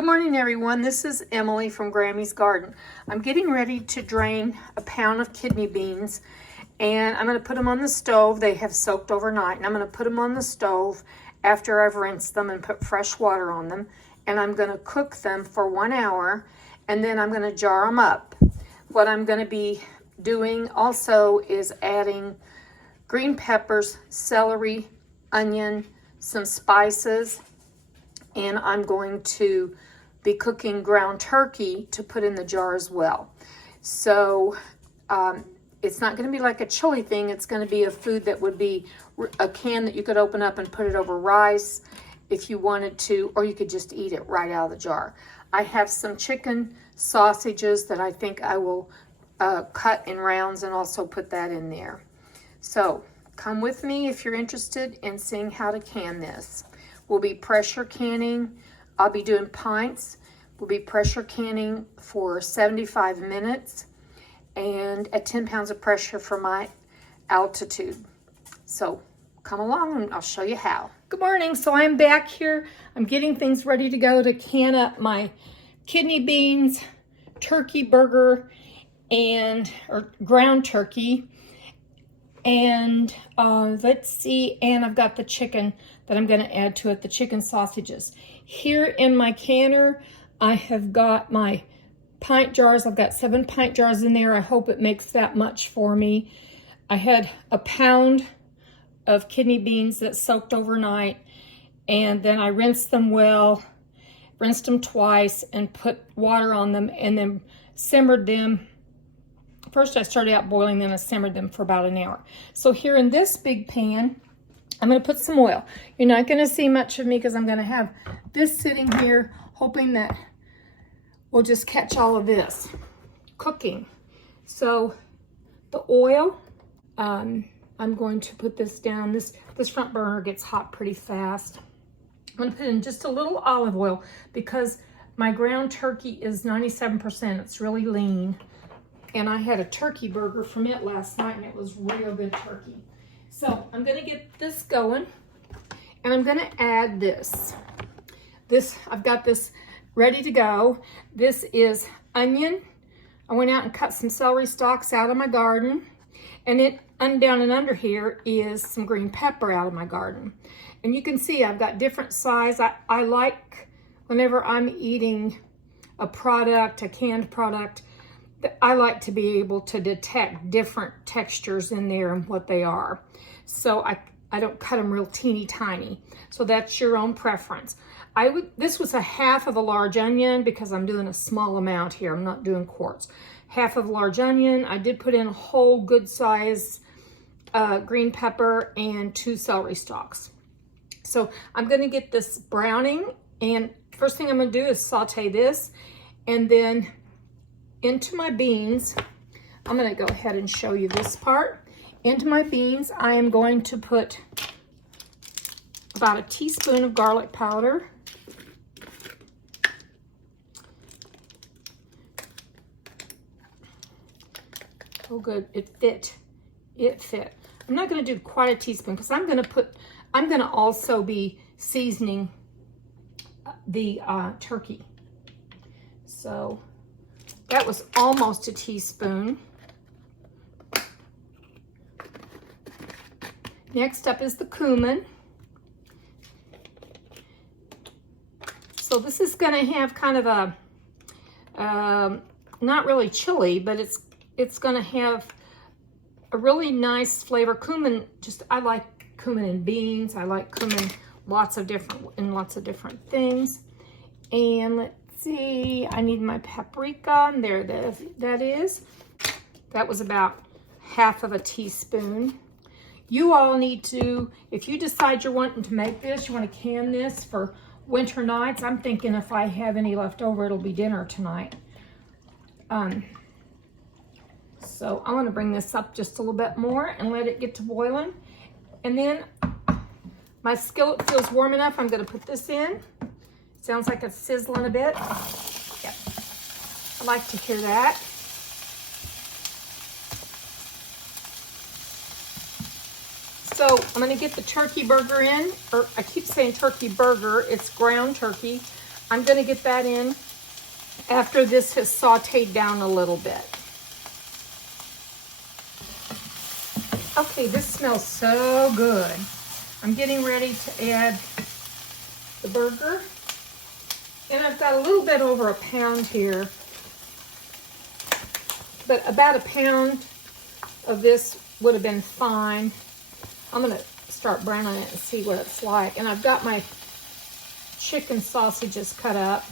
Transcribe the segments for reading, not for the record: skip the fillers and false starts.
Good morning, everyone. This is Emily from Grammy's Garden. I'm getting ready to drain a pound of kidney beans, and I'm going to put them on the stove. They have soaked overnight, and I'm going to put them on the stove after I've rinsed them and put fresh water on them. And I'm going to cook them for 1 hour, and then I'm going to jar them up. What I'm going to be doing also is adding green peppers, celery, onion, some spices, and I'm going to be cooking ground turkey to put in the jar as well. So it's not going to be like a chili thing. It's going to be a food that would be a can that you could open up and put it over rice if you wanted to, or you could just eat it right out of the jar. I have some chicken sausages that I think I will cut in rounds and also put that in there. So come with me if you're interested in seeing how to can this. We'll be pressure canning. I'll be doing pints. We'll be pressure canning for 75 minutes and at 10 pounds of pressure for my altitude. So come along and I'll show you how. Good morning. So I'm back here. I'm getting things ready to go to can up my kidney beans, turkey burger, or ground turkey. And let's see, and I've got the chicken that I'm going to add to it, the chicken sausages. Here in my canner, I have got my pint jars. I've got 7 pint jars in there. I hope it makes that much for me. I had a pound of kidney beans that soaked overnight, and then I rinsed them well, rinsed them twice, and put water on them, and then simmered them. First, I started out boiling, then I simmered them for about an hour. So here in this big pan, I'm going to put some oil. You're not going to see much of me because I'm going to have this sitting here, hoping that we'll just catch all of this cooking. So the oil, I'm going to put this down. This front burner gets hot pretty fast. I'm going to put in just a little olive oil because my ground turkey is 97%. It's really lean. And I had a turkey burger from it last night, and it was real good turkey. So I'm going to get this going, and I'm going to add this. I've got this ready to go. This is onion. I went out and cut some celery stalks out of my garden, and down and under here is some green pepper out of my garden. And you can see I've got different size. I like, whenever I'm eating a canned product, I like to be able to detect different textures in there and what they are. So I don't cut them real teeny tiny. So that's your own preference. This was a half of a large onion because I'm doing a small amount here. I'm not doing quarts. Half of a large onion. I did put in a whole good size green pepper and 2 celery stalks. So I'm going to get this browning, and first thing I'm going to do is saute this, and then into my beans, I'm going to go ahead and show you this part. Into my beans, I am going to put about a teaspoon of garlic powder. Oh, good. It fit. I'm not going to do quite a teaspoon because I'm going to also be seasoning the turkey. So that was almost a teaspoon. Next up is the cumin. So this is going to have kind of a, not really chili, but it's going to have a really nice flavor. Cumin, I like cumin in beans. I like cumin lots of different things. And let's see, I need my paprika, and there that is. That was about half of a teaspoon. You all need to, if you decide you're wanting to make this, you want to can this for winter nights. I'm thinking if I have any left over, it'll be dinner tonight. So I want to bring this up just a little bit more and let it get to boiling. And then my skillet feels warm enough. I'm going to put this in. Sounds like it's sizzling a bit. Yep. I like to hear that. So I'm going to get the turkey burger in, or I keep saying turkey burger, it's ground turkey. I'm going to get that in after this has sauteed down a little bit. Okay, this smells so good. I'm getting ready to add the burger. And I've got a little bit over a pound here. But about a pound of this would have been fine. I'm going to start browning it and see what it's like. And I've got my chicken sausages cut up.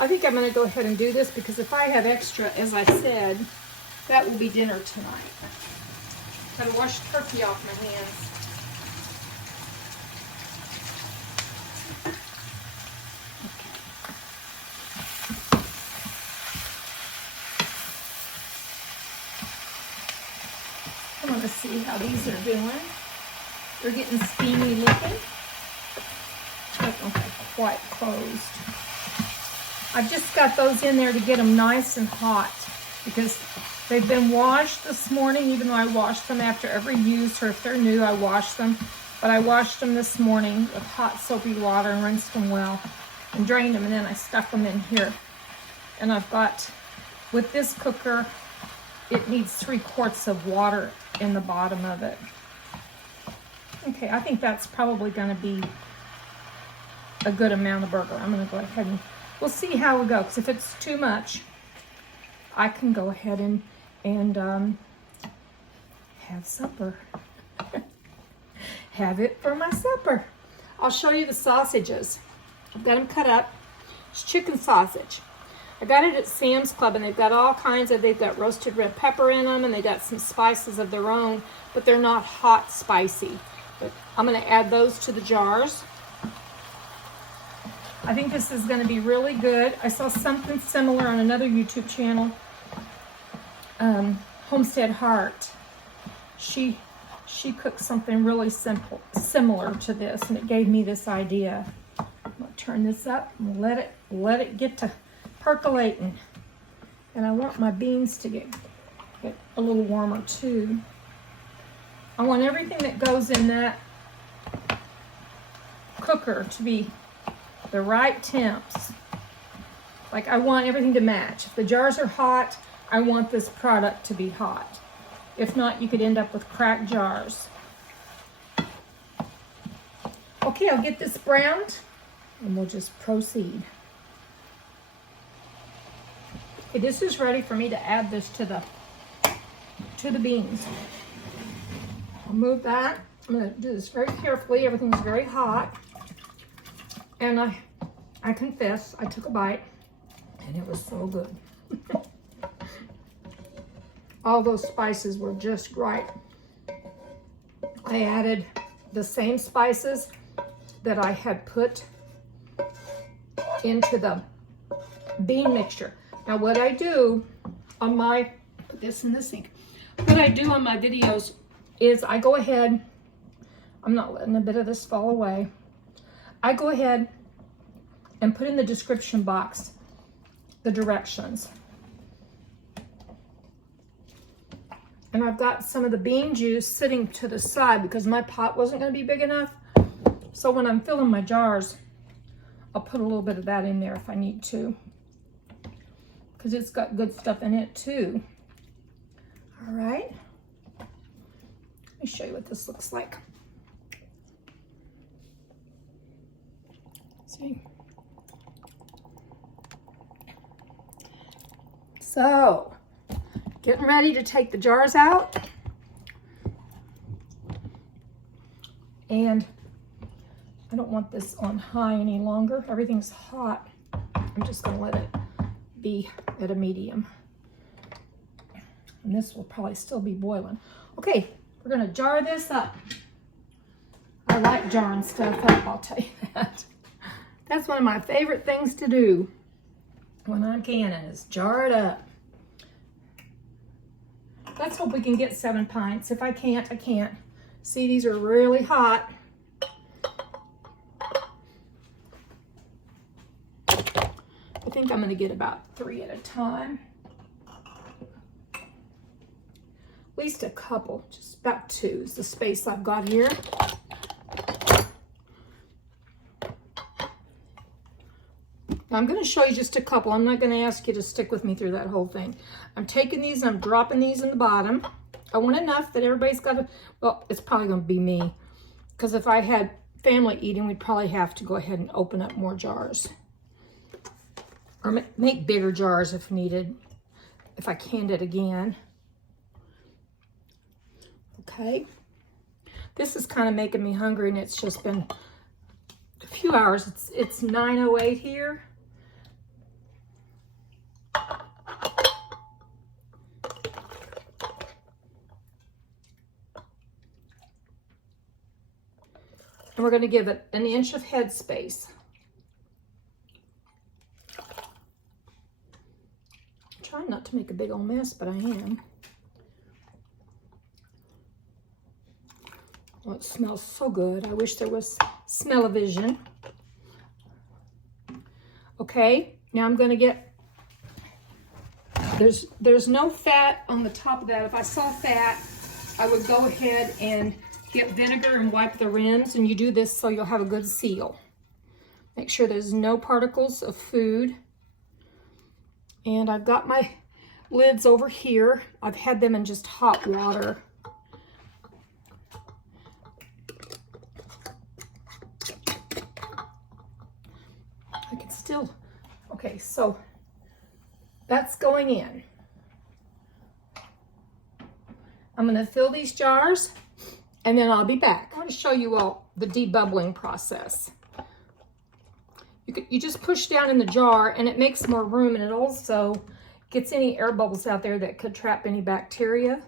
I think I'm going to go ahead and do this because if I have extra, as I said, that will be dinner tonight. I'm going to wash the turkey off my hands. I want to see how these are doing. They're getting steamy looking. I don't have quite closed. I've just got those in there to get them nice and hot because they've been washed this morning, even though I washed them after every use, or if they're new, I wash them. But I washed them this morning with hot soapy water and rinsed them well and drained them, and then I stuck them in here. And I've got, with this cooker, it needs 3 quarts of water in the bottom of it. Okay, I think that's probably going to be a good amount of burger. I'm going to go ahead and we'll see how it goes. If it's too much, I can go ahead and have supper. Have it for my supper. I'll show you the sausages. I've got them cut up. It's chicken sausage. I got it at Sam's Club, and they've got all kinds of, they've got roasted red pepper in them, and they got some spices of their own, but they're not hot spicy. But I'm going to add those to the jars. I think this is going to be really good. I saw something similar on another YouTube channel, Homestead Heart. She cooked something really similar to this, and it gave me this idea. I'm going to turn this up and let it get to percolating. And I want my beans to get a little warmer too. I want everything that goes in that cooker to be the right temps. Like, I want everything to match. If the jars are hot, I want this product to be hot. If not, you could end up with cracked jars. Okay, I'll get this browned and we'll just proceed. Okay, this is ready for me to add this to the beans. I'll move that. I'm going to do this very carefully. Everything's very hot. And I confess, I took a bite and it was so good. All those spices were just right. I added the same spices that I had put into the bean mixture. Now what I do on my, put this in the sink, what I do on my videos is I go ahead, I'm not letting a bit of this fall away, I go ahead and put in the description box the directions. And I've got some of the bean juice sitting to the side because my pot wasn't going to be big enough. So when I'm filling my jars, I'll put a little bit of that in there if I need to, because it's got good stuff in it too. All right. Let me show you what this looks like. See? So, getting ready to take the jars out. And I don't want this on high any longer. Everything's hot. I'm just going to let it be at a medium. And this will probably still be boiling. Okay, we're going to jar this up. I like jarring stuff up, I'll tell you that. That's one of my favorite things to do when I'm canning is jar it up. Let's hope we can get 7 pints. If I can't, I can't. See, these are really hot. I think I'm going to get about 3 at a time. At least a couple, just about 2 is the space I've got here. I'm going to show you just a couple. I'm not going to ask you to stick with me through that whole thing. I'm taking these and I'm dropping these in the bottom. I want enough that everybody's got to, well, it's probably going to be me. Because if I had family eating, we'd probably have to go ahead and open up more jars. Or make bigger jars if needed. If I canned it again. Okay. This is kind of making me hungry, and it's just been a few hours. It's 9:08 here. And we're going to give it an inch of head space. I'm trying not to make a big old mess, but I am. Oh, it smells so good. I wish there was smell-o-vision. Okay, now I'm going to get, there's no fat on the top of that. If I saw fat, I would go ahead and get vinegar and wipe the rims, and you do this so you'll have a good seal. Make sure there's no particles of food. And I've got my lids over here. I've had them in just hot water. I can still, okay, so that's going in. I'm gonna fill these jars, and then I'll be back. I want to show you all the debubbling process. You just push down in the jar and it makes more room, and it also gets any air bubbles out there that could trap any bacteria.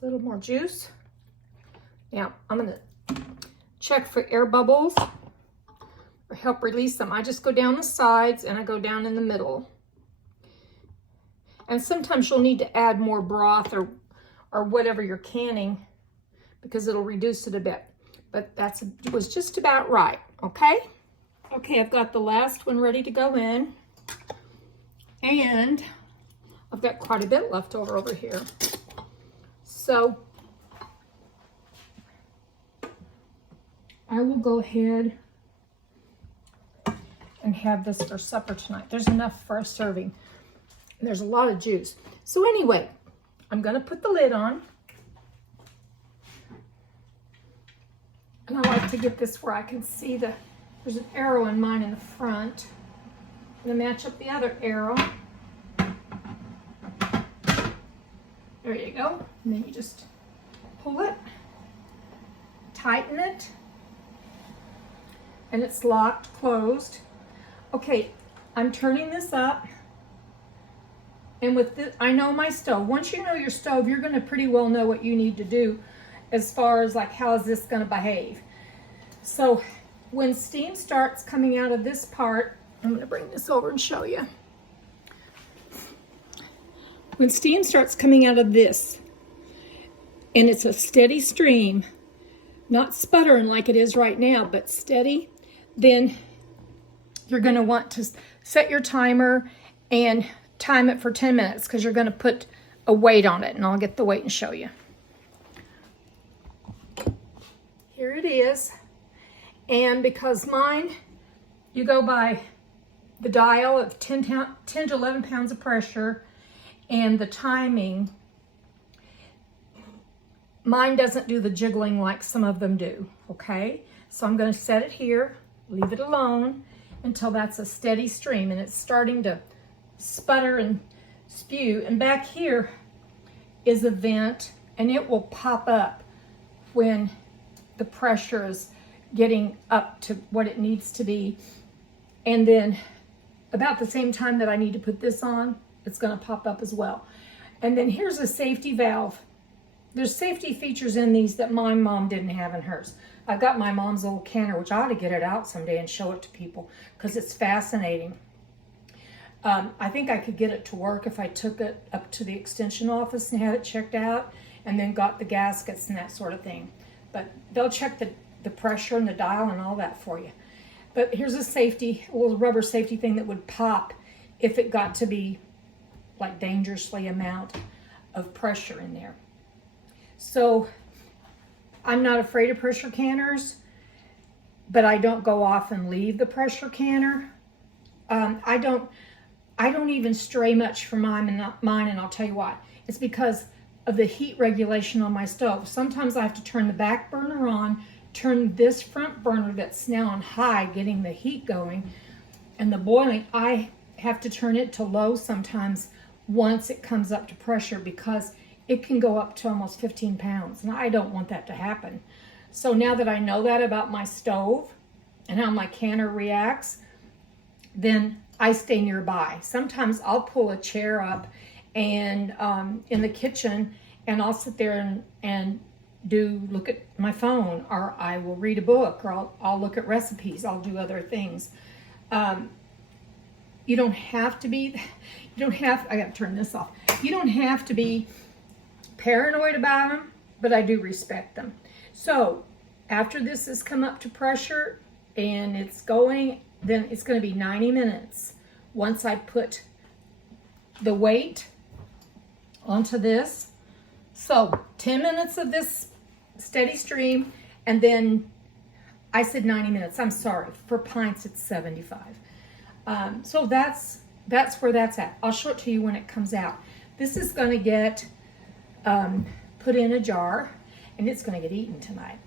A little more juice. Now I'm going to check for air bubbles. Help release them. I just go down the sides and I go down in the middle. And sometimes you'll need to add more broth or whatever you're canning, because it'll reduce it a bit. But it was just about right, okay? Okay, I've got the last one ready to go in. And I've got quite a bit left over here. So I will go ahead and have this for supper tonight. There's enough for a serving. And there's a lot of juice. So anyway, I'm gonna put the lid on. And I like to get this where I can see there's an arrow in mine in the front. I'm gonna match up the other arrow. There you go. And then you just pull it, tighten it, and it's locked, closed. Okay, I'm turning this up, and with this, I know my stove. Once you know your stove, you're going to pretty well know what you need to do as far as like how is this going to behave. So when steam starts coming out of this part, I'm going to bring this over and show you. When steam starts coming out of this, and it's a steady stream, not sputtering like it is right now, but steady, then you're going to want to set your timer and time it for 10 minutes, because you're going to put a weight on it, and I'll get the weight and show you. Here it is. And because mine, you go by the dial of 10 to 11 pounds of pressure and the timing, mine doesn't do the jiggling like some of them do, okay? So I'm going to set it here, leave it alone until that's a steady stream and it's starting to sputter and spew. And back here is a vent, and it will pop up when the pressure is getting up to what it needs to be. And then about the same time that I need to put this on, it's going to pop up as well. And then here's a safety valve. There's safety features in these that my mom didn't have in hers. I've got my mom's old canner, which I ought to get it out someday and show it to people because it's fascinating. I think I could get it to work if I took it up to the extension office and had it checked out and then got the gaskets and that sort of thing. But they'll check the pressure and the dial and all that for you. But here's a safety, a little rubber safety thing that would pop if it got to be like dangerously amount of pressure in there. So I'm not afraid of pressure canners, but I don't go off and leave the pressure canner. I don't even stray much from mine, and I'll tell you why. It's because of the heat regulation on my stove. Sometimes I have to turn the back burner on, turn this front burner that's now on high, getting the heat going, and the boiling, I have to turn it to low sometimes once it comes up to pressure, because it can go up to almost 15 pounds, and I don't want that to happen. So now that I know that about my stove and how my canner reacts, then I stay nearby. Sometimes I'll pull a chair up and in the kitchen, and I'll sit there and look at my phone, or I will read a book, or I'll look at recipes. I'll do other things. You don't have to be, I gotta turn this off. You don't have to be paranoid about them, but I do respect them. So after this has come up to pressure and it's going, then it's going to be 90 minutes. Once I put the weight onto this. So 10 minutes of this steady stream, and then I said 90 minutes. I'm sorry. For pints, it's 75. So that's where that's at. I'll show it to you when it comes out. This is going to get put in a jar, and it's going to get eaten tonight.